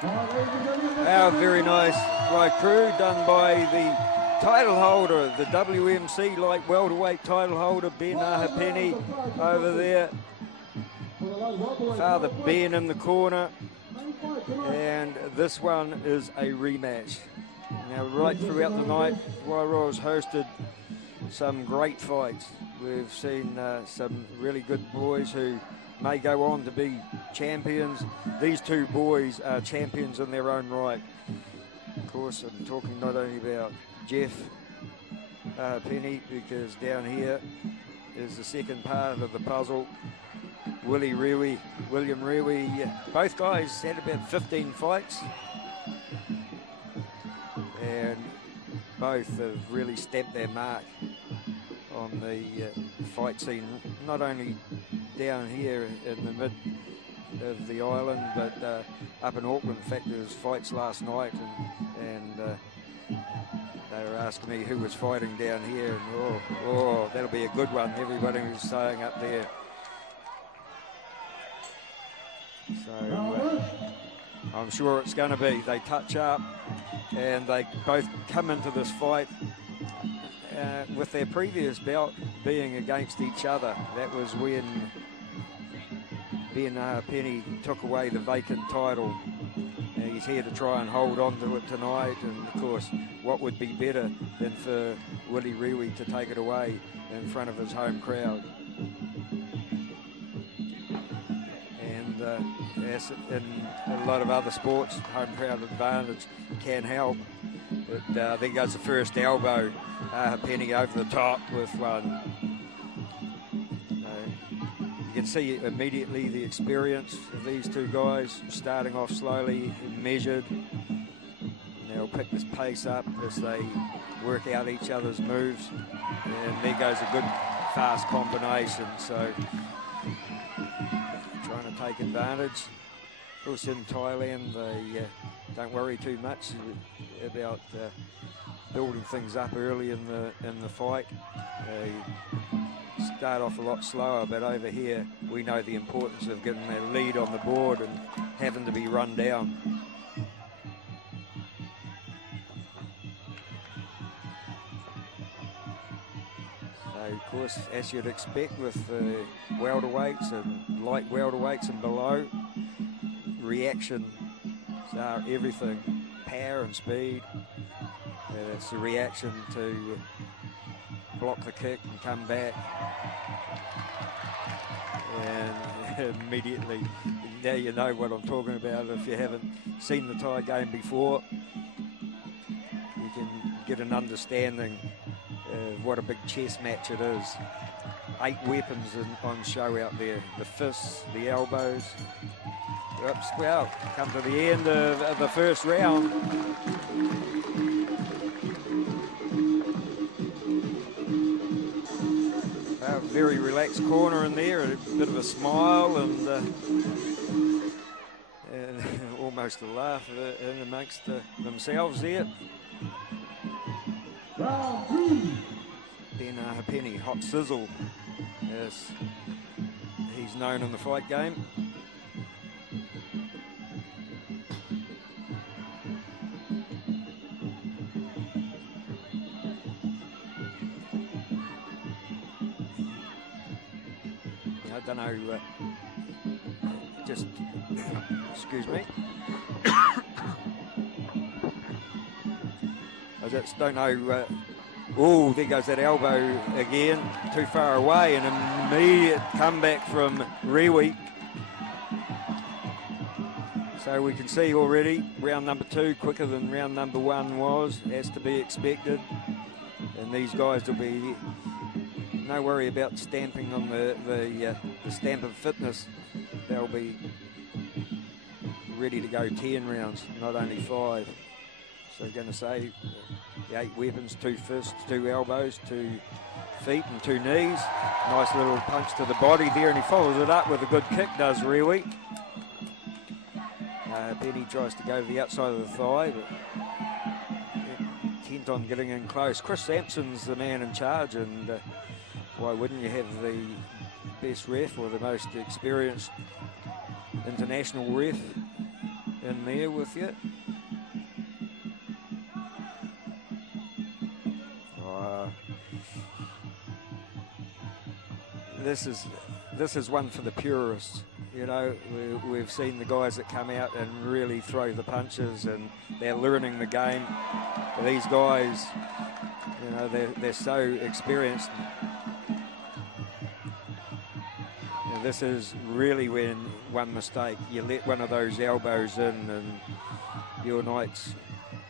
Our very nice right crew done by the title holder, the WMC light welterweight title holder, Ben Ahapeni over there. Father Ben in the corner. And this one is a rematch. Now, right throughout the night, Wairoa's hosted some great fights. We've seen some really good boys who may go on to be champions. These two boys are champions in their own right. Of course, I'm talking not only about Jeff Penny, because down here is the second part of the puzzle. William Rewe, both guys had about 15 fights, and both have really stamped their mark on the fight scene, not only down here in the mid of the island, but up in Auckland. In fact, there was fights last night, and they were asking me who was fighting down here, and oh, that'll be a good one. Everybody was saying up there. So I'm sure it's going to be. They touch up, and they both come into this fight with their previous bout being against each other. That was when Ben Penny took away the vacant title. And he's here to try and hold on to it tonight, and of course, what would be better than for Willie Rewe to take it away in front of his home crowd. As in a lot of other sports, home crowd advantage can help. But there goes the first elbow. Penny over the top with one. You can see immediately the experience of these two guys, starting off slowly and measured. And they'll pick this pace up as they work out each other's moves. And there goes a good fast combination. So trying to take advantage. Of course, in Thailand, they don't worry too much about building things up early in the fight. They start off a lot slower, but over here we know the importance of getting their lead on the board and having to be run down. So, of course, as you'd expect with the welterweights and light welterweights and below, reactions are everything. Power and speed. It's the reaction to block the kick and come back. And immediately, now you know what I'm talking about. If you haven't seen the Thai game before, you can get an understanding of what a big chess match it is. 8 weapons on show out there. The fists, the elbows. Oops, well, come to the end of the first round. Very relaxed corner in there, a bit of a smile and almost a laugh in amongst themselves there. Ben Ahapeni, hot sizzle, as he's known in the fight game. I don't know, just, excuse me. I just don't know, oh, there goes that elbow again, too far away, and an immediate comeback from Rewe. So we can see already, round number 2, quicker than round number 1 was, as to be expected. And these guys will be no worry about stamping on the stamp of fitness. They'll be ready to go 10 rounds, not only 5. So I'm going to say the 8 weapons, 2 fists, 2 elbows, 2 feet and 2 knees. Nice little punch to the body there, and he follows it up with a good kick, does Rewe. Penny tries to go to the outside of the thigh, but intent on getting in close. Chris Sampson's the man in charge, and why wouldn't you have the best ref or the most experienced international ref in there with you. This is one for the purists. You know, we've seen the guys that come out and really throw the punches, and they're learning the game. These guys, you know, they're so experienced. And this is really when one mistake, you let one of those elbows in and your night's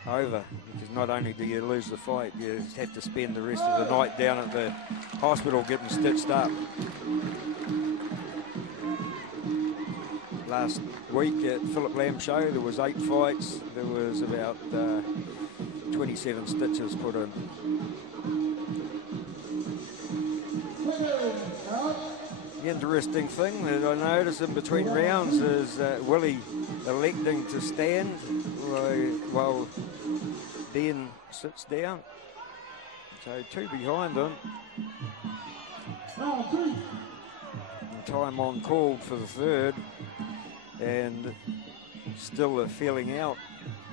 over. Because not only do you lose the fight, you have to spend the rest of the night down at the hospital getting stitched up. Last week at Philip Lamb's show, there was 8 fights. There was about 27 stitches put in. The interesting thing that I noticed in between rounds is Willie electing to stand while Ben sits down. So 2 behind him. And time on called for the third. And still a feeling out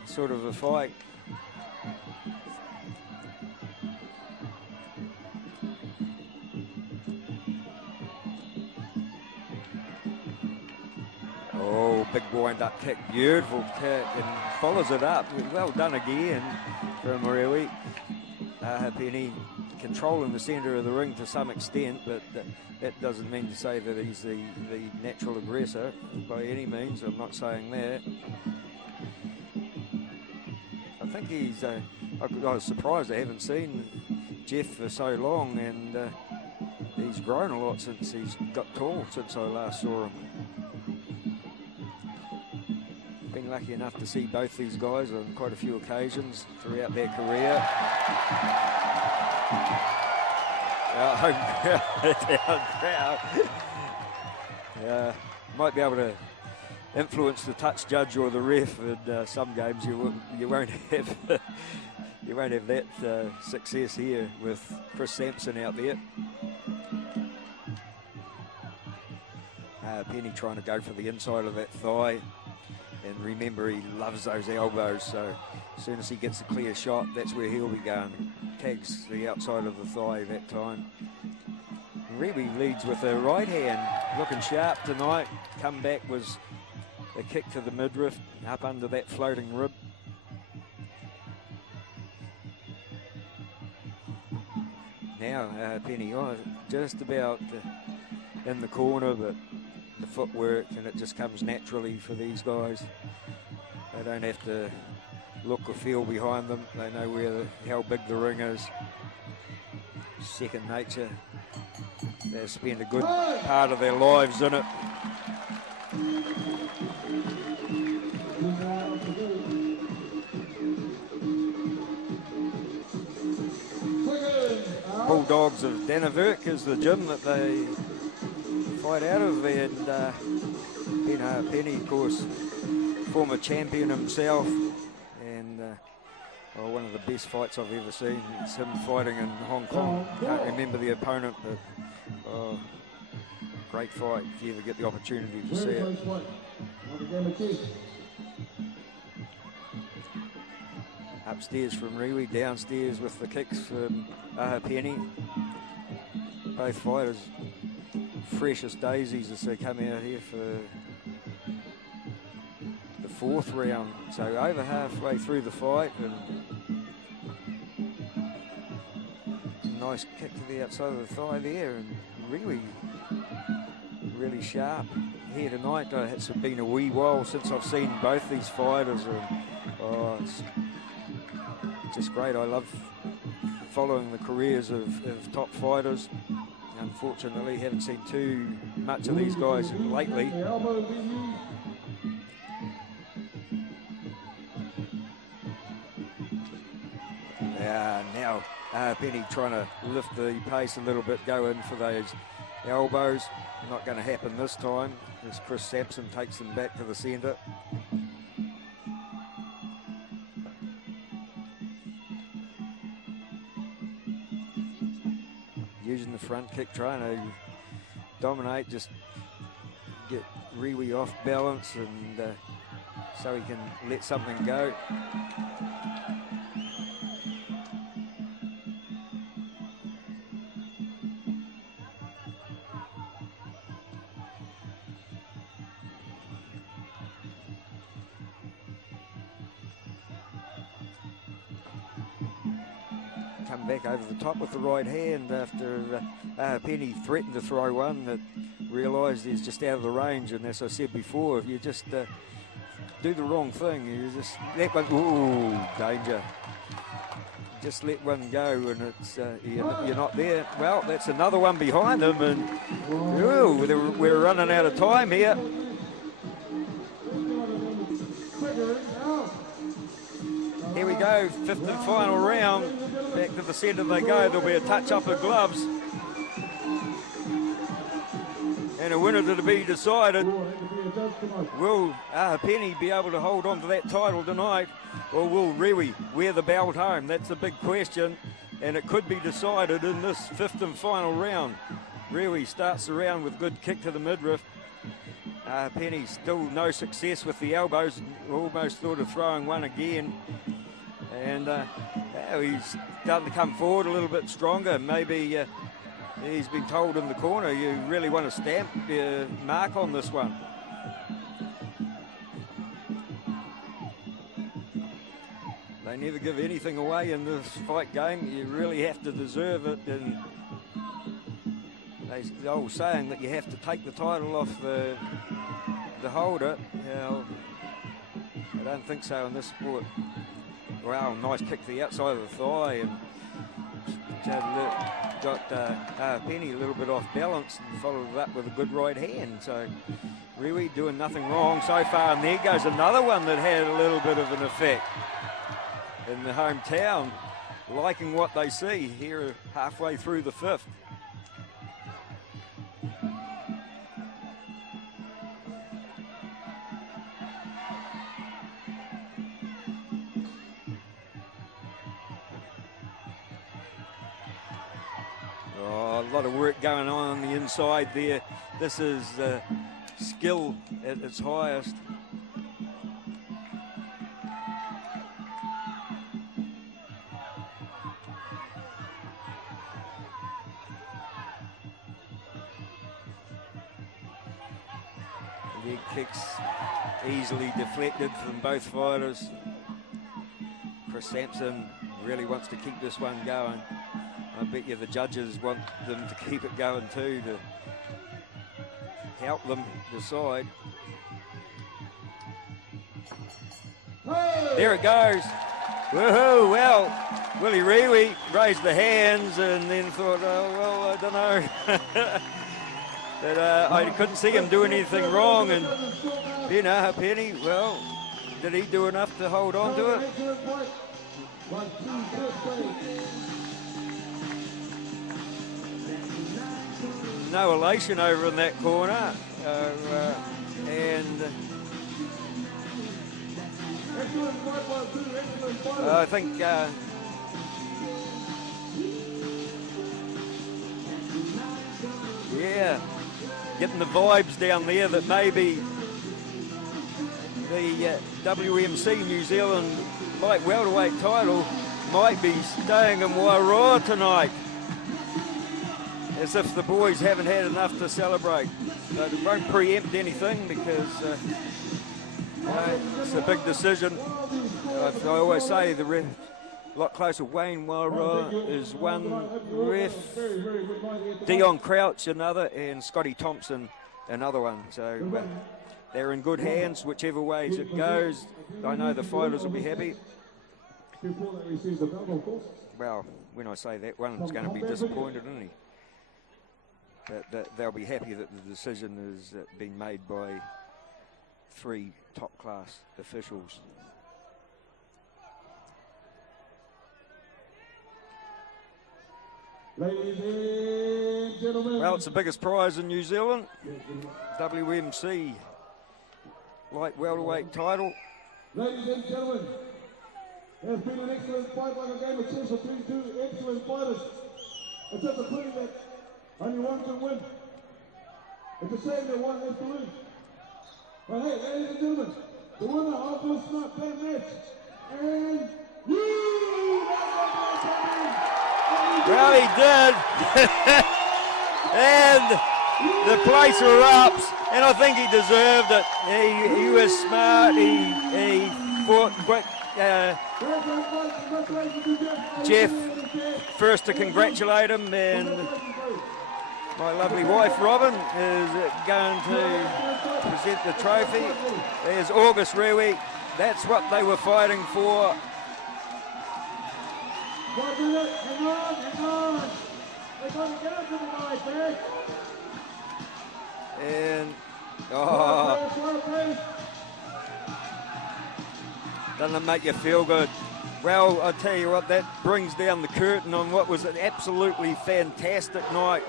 sort of a fight. Oh, big wind-up kick, beautiful kick, and follows it up. Well done again from Rewi. Penny controlling the centre of the ring to some extent, but that doesn't mean to say that he's the natural aggressor by any means. I'm not saying that. I think he's, I was surprised I haven't seen Jeff for so long, and he's grown a lot since he's got tall, since I last saw him. Been lucky enough to see both these guys on quite a few occasions throughout their career. Home crowd. Might be able to influence the touch judge or the ref in some games. You won't have that success here with Chris Sampson out there. Penny trying to go for the inside of that thigh. And remember, he loves those elbows, so as soon as he gets a clear shot, that's where he'll be going. Tags the outside of the thigh that time. Rewi leads with a right hand, looking sharp tonight. Comeback was a kick to the midriff, up under that floating rib. Now Penny, just about in the corner, but the footwork, and it just comes naturally for these guys. They don't have to look or feel behind them. They know how big the ring is. Second nature. They spend a good part of their lives in it. Bulldogs of Dannevirke is the gym that they fight out of, and Penny, of course, former champion himself, and one of the best fights I've ever seen. It's him fighting in Hong Kong. Can't remember the opponent, but great fight if you ever get the opportunity to see it. Upstairs from Rewi, downstairs with the kicks from Penny. Both fighters fresh as daisies as they come out here for the 4th round. So over halfway through the fight, and nice kick to the outside of the thigh there, and really sharp here tonight. It's been a wee while since I've seen both these fighters, and it's just great. I love following the careers of top fighters. Unfortunately, haven't seen too much of these guys lately. Now Penny trying to lift the pace a little bit, go in for those elbows. Not going to happen this time as Chris Sampson takes them back to the centre. Using the front kick, trying to dominate, just get Rewi off balance and so he can let something go. Come back over the top with the right hand after Penny threatened to throw one that realised he's just out of the range, and as I said before, if you just do the wrong thing, you just let one, ooh, danger. Just let one go and it's you're not there. Well, that's another one behind them, and ooh, we're running out of time here. Here we go, fifth and final round. Back to the centre they go. There'll be a touch up of gloves. And a winner to be decided. Will Penny be able to hold on to that title tonight, or will Rewi wear the belt home? That's the big question, and it could be decided in this fifth and final round. Rewi starts the round with good kick to the midriff. Penny still no success with the elbows. Almost thought of throwing one again. And he's starting to come forward a little bit stronger. Maybe he's been told in the corner, you really want to stamp your mark on this one. They never give anything away in this fight game. You really have to deserve it. And the old saying that you have to take the title off the holder. Now, I don't think so in this sport. Wow, nice kick to the outside of the thigh, and got Penny a little bit off balance and followed it up with a good right hand. So Rewi doing nothing wrong so far, and there goes another one that had a little bit of an effect in the hometown, liking what they see here halfway through the fifth. A lot of work going on the inside there. This is skill at its highest. Leg kicks easily deflected from both fighters. Chris Sampson really wants to keep this one going. I bet you the judges want them to keep it going too, to help them decide. There it goes. Woohoo! Well, Willie Rewi raised the hands and then thought, oh, well, I don't know. But I couldn't see him doing anything wrong. And Penny, well, did he do enough to hold on to it? No elation over in that corner, and I think yeah, getting the vibes down there that maybe the WMC New Zealand light welterweight title might be staying in Wairoa tonight, as if the boys haven't had enough to celebrate. But it won't preempt anything because it's a big decision. I always say the ref, a lot closer. Wayne Wairoa is one ref, Dion Crouch another, and Scotty Thompson another one. So they're in good hands, whichever ways it goes. I know the fighters will be happy. Well, when I say that, one's going to be disappointed, isn't he? That they'll be happy that the decision is being made by 3 top-class officials. Ladies and gentlemen. Well, it's the biggest prize in New Zealand. WMC light welterweight title. Ladies and gentlemen, there's been an excellent fight, like a game of chess between 2 excellent fighters. It's just a pity that only one can win. It's a shame that one has to lose. But hey, ladies and gentlemen, the winner of this match, and you. Well, he did. And the place erupts, and I think he deserved it. He was smart. He fought quick. Jeff, first to congratulate him, and my lovely wife Robin is going to present the trophy. There's August Rewi. That's what they were fighting for. Hang on. They're going to get it to the night, man. And doesn't it make you feel good? Well, I tell you what, that brings down the curtain on what was an absolutely fantastic night.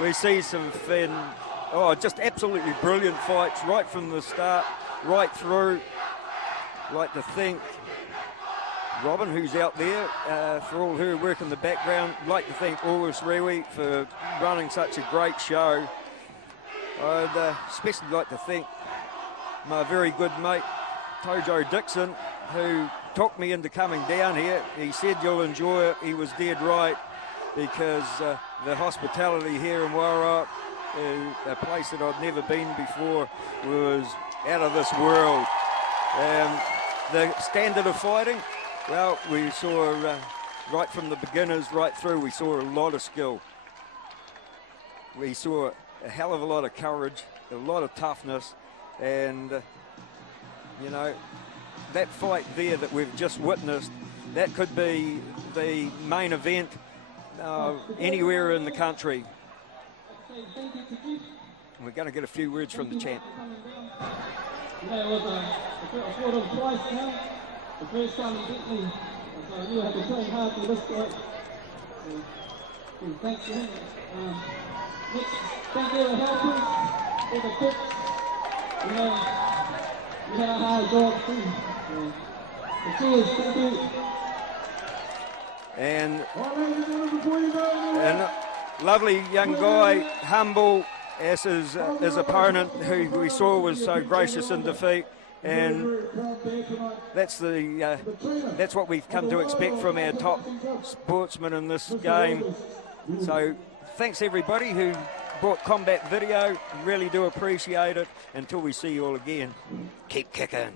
We see some just absolutely brilliant fights right from the start, right through. Like to thank Robin, who's out there, for all her work in the background. Like to thank August Rewi for running such a great show. I'd especially like to thank my very good mate, Tojo Dixon, who talked me into coming down here. He said you'll enjoy it. He was dead right, because the hospitality here in Wairoa, a place that I'd never been before, was out of this world. The standard of fighting, well, we saw right from the beginners right through, we saw a lot of skill. We saw a hell of a lot of courage, a lot of toughness, and you know, that fight there that we've just witnessed, that could be the main event anywhere in the country. We're going to get a few words from the champ. Yeah, it was I fought him twice now. The first time he beat me, so I knew I had to train hard for this fight. So, thanks to him. Next, thank you for helping, for the cook. You know, we had a hard job too. So cheers, thank you. And lovely young guy, humble as his opponent, who we saw was so gracious in defeat. And that's what we've come to expect from our top sportsmen in this game. So thanks everybody who bought Combat Video. Really do appreciate it. Until we see you all again, keep kicking.